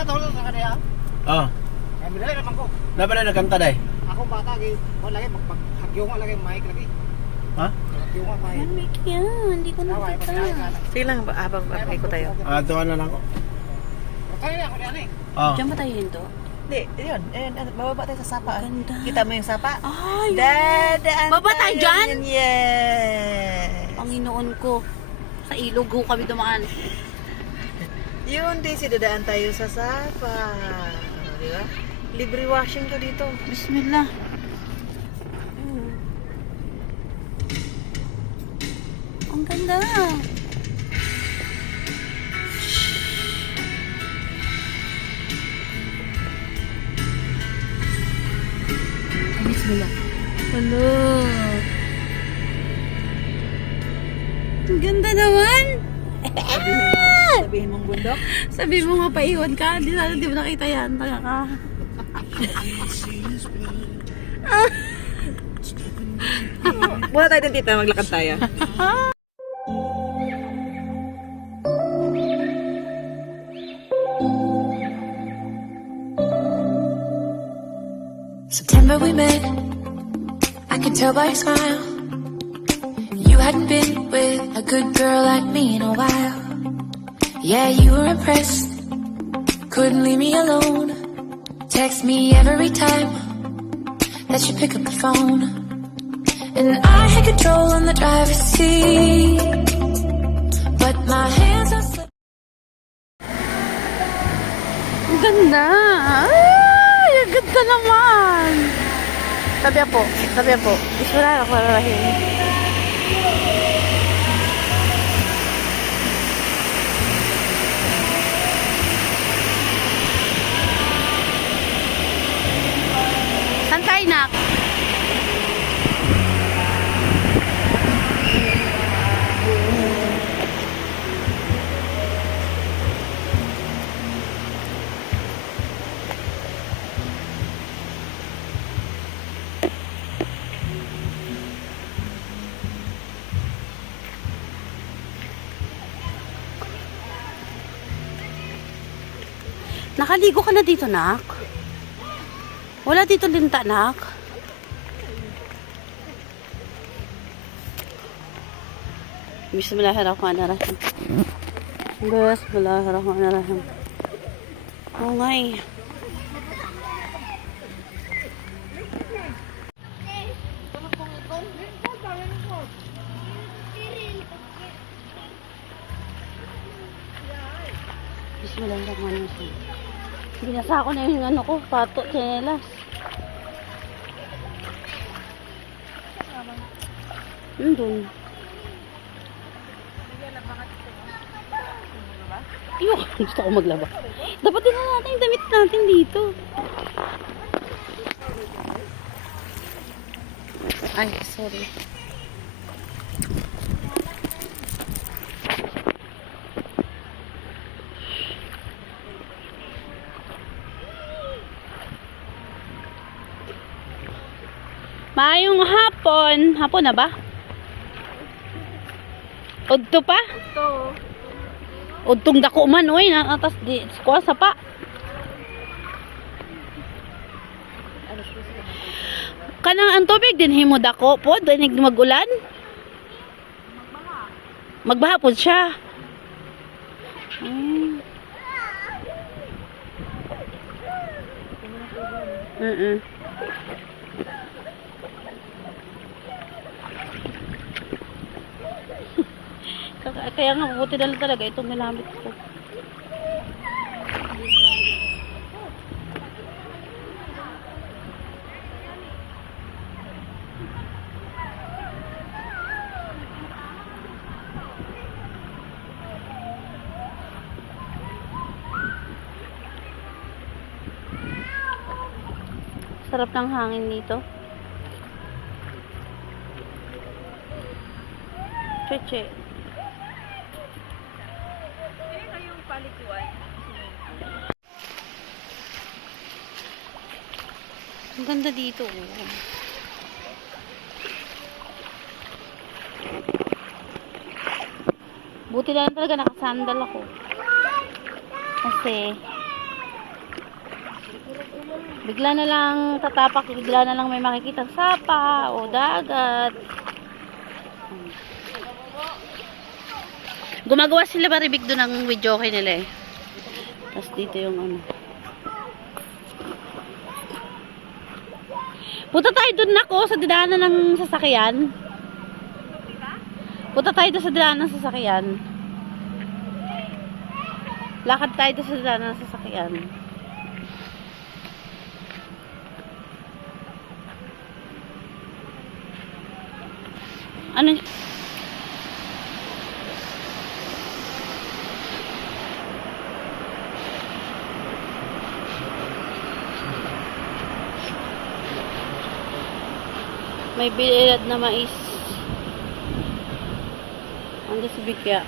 ba tawag sa kanila? Oh. Kami dali naman ko. Dapat na nagkanta day. Ako bata gi, wala lagi maghagyo nga lagi mic lagi. Ha? Hagyo nga mic. Yan, Mick yan. Hindi ko nakita. Sige lang, habang ko tayo. Tuwan na lang ko. Kaya ako diyan eh. Oh. Diyan ba tayo hinto? Hindi, yun. Bababa tayo sa sapa. Ganda. Kita mo yung sapa? Ay, Dadaan Baba tayo dyan? Yes. Panginoon ko. Sa ilog ho kami dumaan. Yun din, dadaan tayo sa sapa. Di ba? Libre washing to dito. Bismillah. Ang ganda. Bismillah. Hello. Ang ganda naman. Sabihin mong bundok. Sabi mo nga paiwan ka. Di sana di mo nakita yan. Tanga ka. Muna tayo din tita, maglakad tayo. September we met, I could tell by your smile. You hadn't been with a good girl like me in a while. Yeah, you were impressed, couldn't leave me alone. Text me every time that you pick up the phone. And I had control on the driver's seat, but my hands are slipping. Ang ganda. Ay, ang ganda naman. Sabi po. Bismillahirrahmanirrahim. Saan tayo, nak? Nakaligo ka na dito, nak? Wala dito linta, nak? Bismillahirrahmanirrahim. Bismillahirrahmanirrahim. Oh, ngay. Bismillahirrahmanirrahim. Binasa ko na yung ano ko, pato, tsinelas. Doon. Iyo, gusto ko maglaba. Dapat din na natin yung damit natin dito. Ay, sorry. Maayong hapon. Hapon na ba? Udto pa? Ito. Udtong dako man, oy. Atas di kuha sa pa. Kanang ang tubig din himo dako po. Dinig magulan. Magbaha po siya. Kaya nga, mabuti na lang talaga itong nilamit ko. Sarap ng hangin dito. Cheche. Ang ganda dito. Buti lang talaga nakasandal ako. Kasi Bigla na lang tatapak, bigla na lang may makikitang sapa o dagat. Gumagawa sila Maribig doon ng video okay nila eh. Tapos dito yung ano. Punta tayo doon nako sa dinaanan ng sasakyan. Punta tayo doon sa dinaanan ng sasakyan. Lakad tayo doon sa dinaanan ng sasakyan. Ano? May bilad na mais. Ando si Bikya.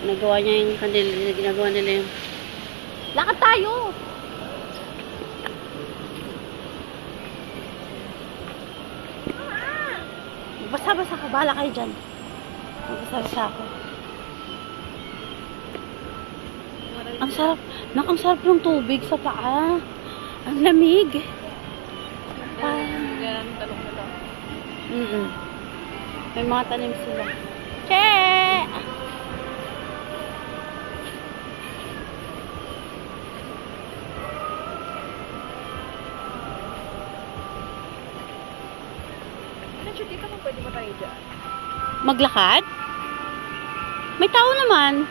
Nagawa niya yung kanila, ginagawa nila yung... Lakad tayo! Basa-basa ka, bahala kayo dyan. Magbasa-basa ako. Ang sarap, ang sarap ng tubig sa paa. Ang lamig. May mga tanim sila. Che! Dito mo pwede mo tayo dyan. Maglakad? May tao naman.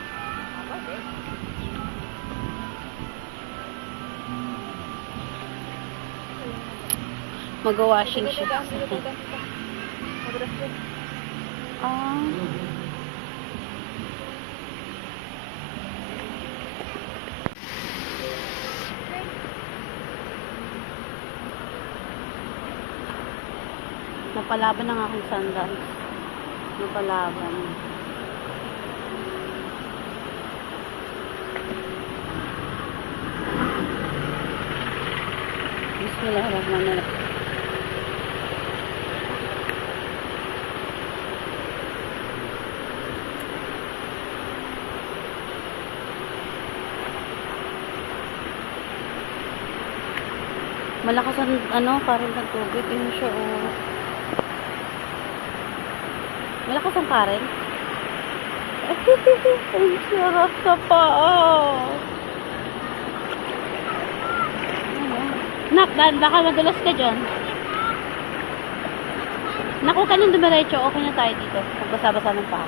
Mag-washing siya. Ah. Napalaban ang aking sandals. Napalaban. Bismillahirrahmanirrahim. Malakas ang ano, parang ng tubig. Yun siya, oh. Malakas ang karen. Ang sarap sa paa. Nak, baka madulas ka dyan. Naku ka nang dumiretso, okay na tayo dito. Magbasa-basa ng paa.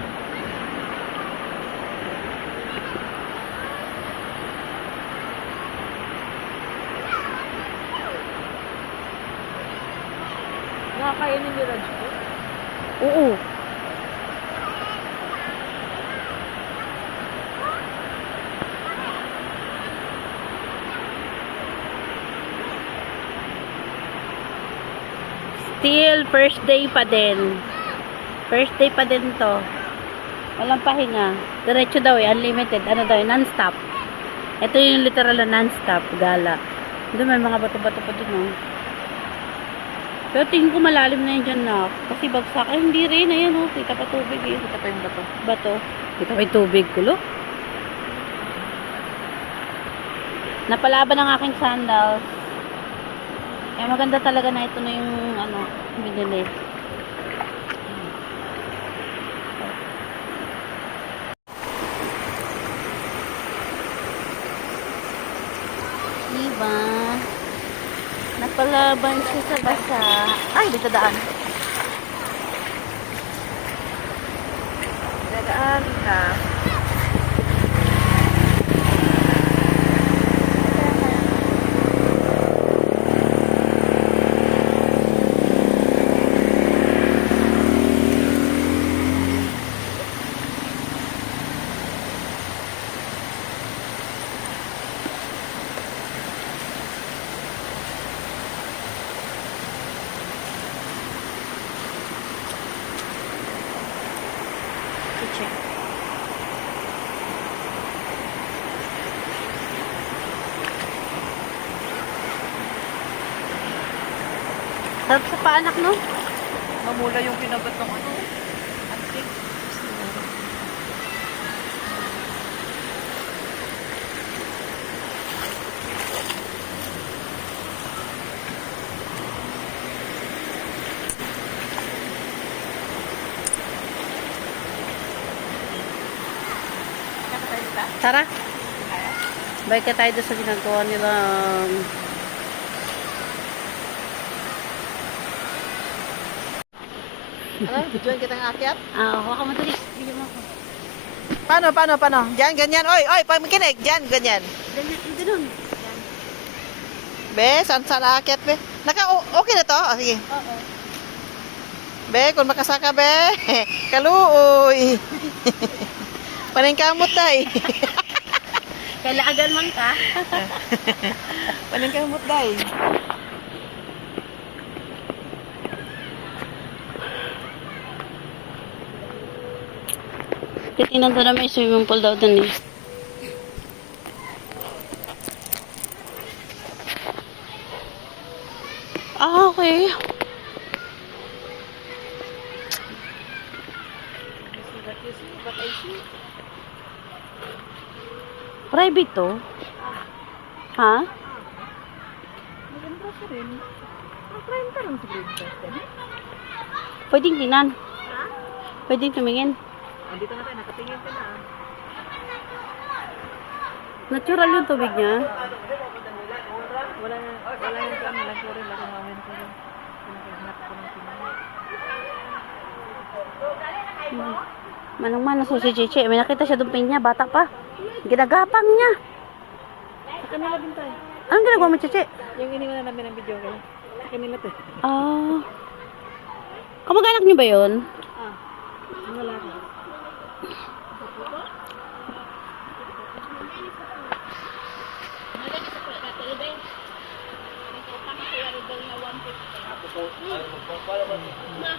Nakakainin ni Raj ko? Oo. Still, first day pa din. First day pa din to. Walang pahinga. Diretso daw eh, unlimited. Ano daw eh, non-stop. Ito yung literal na non-stop gala. Doon may mga bato-bato pa dun oh. Pero tingin ko malalim na yun dyan na. Kasi bagsak. Ay, hindi rin. Ayan oh, kita pa tubig eh. Kita pa yung bato. Bato. Kita pa yung tubig. Kulo. Napalaban ang aking sandals. Eh, maganda talaga na ito na yung ano, binili. Diba? Napalaban siya sa basa. Ay, dito daan. Dadaan ka. Check. Sarap sa paanak, no? Mamula yung kinagat ng ano. Antik. Tara. Balik ka tayo doon sa ginagawa nilang Ano? Videoan kitang akyat? hawakan mo dali. Bigyan mo ako. Paano? Diyan, ganyan. Oy, pag makinig. Diyan, ganyan. Ganun. Be, saan aakyat, be? Okay na to? Sige. Oo. Be, kung makasaka, be. Kaluoy. Paningkamot day. Kailangan man ka. Paningkamot day. Titinan ko na may swimming pool daw dun eh. Okay. Private to? Ha? Pwedeng tinan. Pwedeng tumingin. Andito na tayo, nakatingin ka na. Natural yung tubig niya. Wala yung kami, lang ko rin, lang mamin ko rin. Pinakahinat ko ng pinay. Manang-manang so si Chichi. May nakita siya doon pinya, bata pa. Ginagapang niya. Sa kanila din tayo. Anong ginagawa mo, Chichi? Yung iniwan namin ng video kayo. Sa kanila to. Kamag-anak niyo ba yun? Wala ka.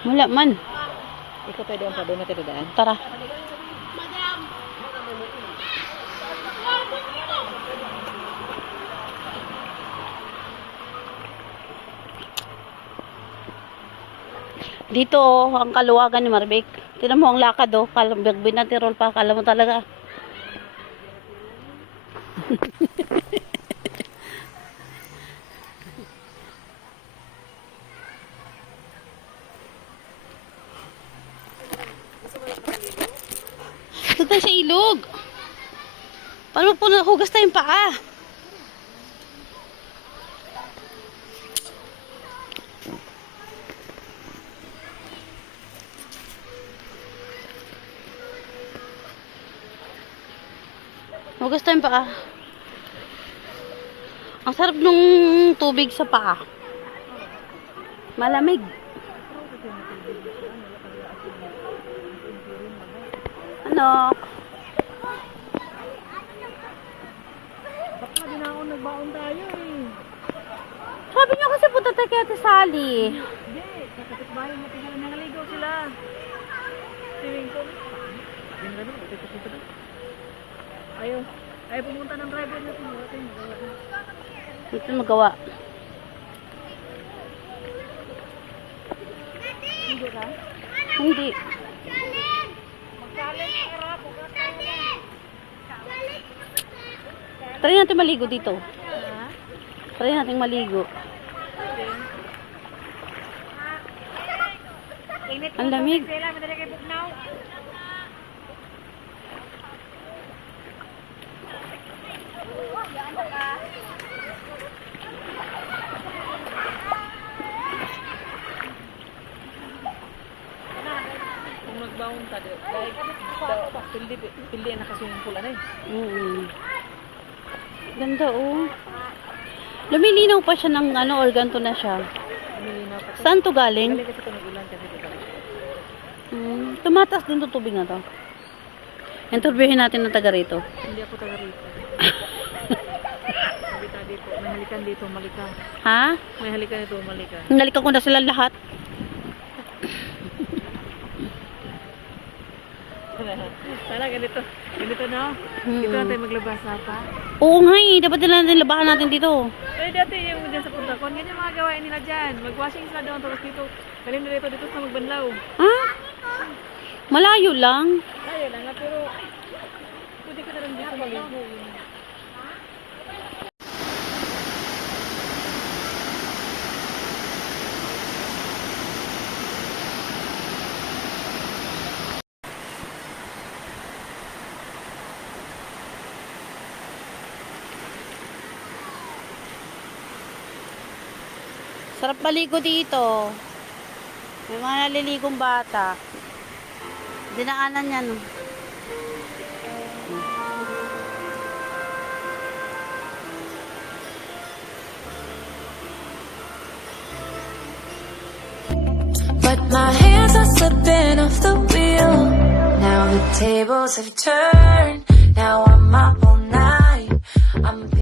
Wala man. Ikaw tayo doon pa, doon natin dadaan. Tara. Dito oh, ang kaluwagan ni Marbik. Tingnan mo ang lakad oh, binatirol pa, kala mo talaga. Ito tayo sa ilog. Paano po nahugas tayong paa? Hugas tayong paa. Ang sarap nung tubig sa paa. Malamig. Ano? Baka din ako nagbaon tayo eh. Sabi niyo kasi punta tayo kay Ate Sally. Hindi, sa kapitbahay mo tingnan nangaligaw sila. Swimming pool. Yan na doon, ito doon. Ayaw pumunta ng driver natin. Ito magawa. Hindi ka? Hindi. Try natin maligo dito. Try natin maligo. Ang lamig. Kung nagbaon ka dahil pildi na kasi yung pula na eh. Ganda oh. Lumilinaw pa siya ng organto na siya. Umilinaw pa. Saan to galing? Galing kasi ito nag-ulan kasi ito galing. Tumatas din to tubig na to. Interviewin natin ng taga rito. Hindi ako taga rito. Malika dito. May halikan dito, malika. Ha? May halikan dito, malika. Nalikan ko na sila lahat. Sana ganito. Ganito na. Dito na tayo maglabas na pa. Oo nga eh. Dapat nila natin labahan natin dito. Pero dati yung dyan sa punta ko, ganyan mga gawain nila dyan. Mag-washing sila doon, tapos dito. Galing nila dito sa magbanlaw. Ha? Malayo lang. Kaya lang nga, pero pwede ka na rin dito maligo. Sarap maligo dito. May mga naliligong bata. Dinaanan yan. But my hands are slipping off the wheel. Now the tables have turned. Now I'm my own.